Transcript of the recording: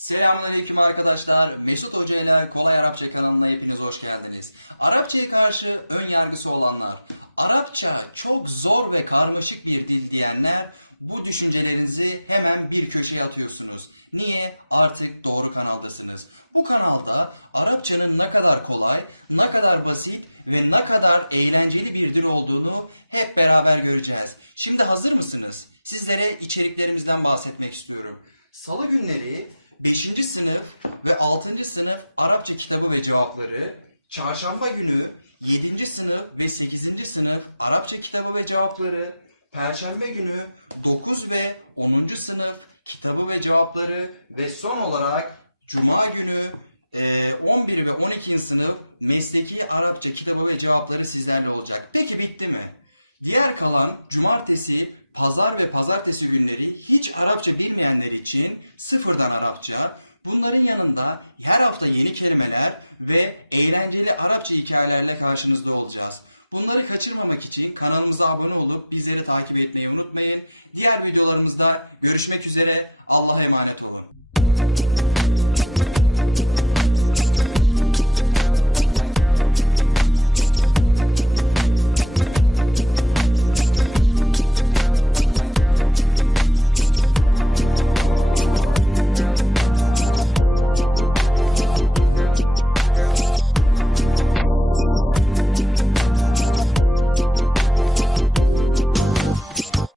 Selamünaleyküm arkadaşlar. Mesut Hoca ile Kolay Arapça kanalına hepiniz hoş geldiniz. Arapçaya karşı ön yargısı olanlar, Arapça çok zor ve karmaşık bir dil diyenler bu düşüncelerinizi hemen bir köşeye atıyorsunuz. Niye? Artık doğru kanaldasınız. Bu kanalda Arapçanın ne kadar kolay, ne kadar basit ve ne kadar eğlenceli bir dil olduğunu hep beraber göreceğiz. Şimdi hazır mısınız? Sizlere içeriklerimizden bahsetmek istiyorum. Salı günleri 5. sınıf ve 6. sınıf Arapça kitabı ve cevapları, çarşamba günü 7. sınıf ve 8. sınıf Arapça kitabı ve cevapları, perşembe günü 9 ve 10. sınıf kitabı ve cevapları ve son olarak cuma günü e, 11 ve 12. sınıf mesleki Arapça kitabı ve cevapları sizlerle olacak. Peki bitti mi? Diğer kalan cumartesi, pazar ve pazartesi günleri hiç Arapça bilmeyenler için sıfırdan Arapça. Bunların yanında her hafta yeni kelimeler ve eğlenceli Arapça hikayelerle karşınızda olacağız. Bunları kaçırmamak için kanalımıza abone olup bizleri takip etmeyi unutmayın. Diğer videolarımızda görüşmek üzere. Allah'a emanet olun.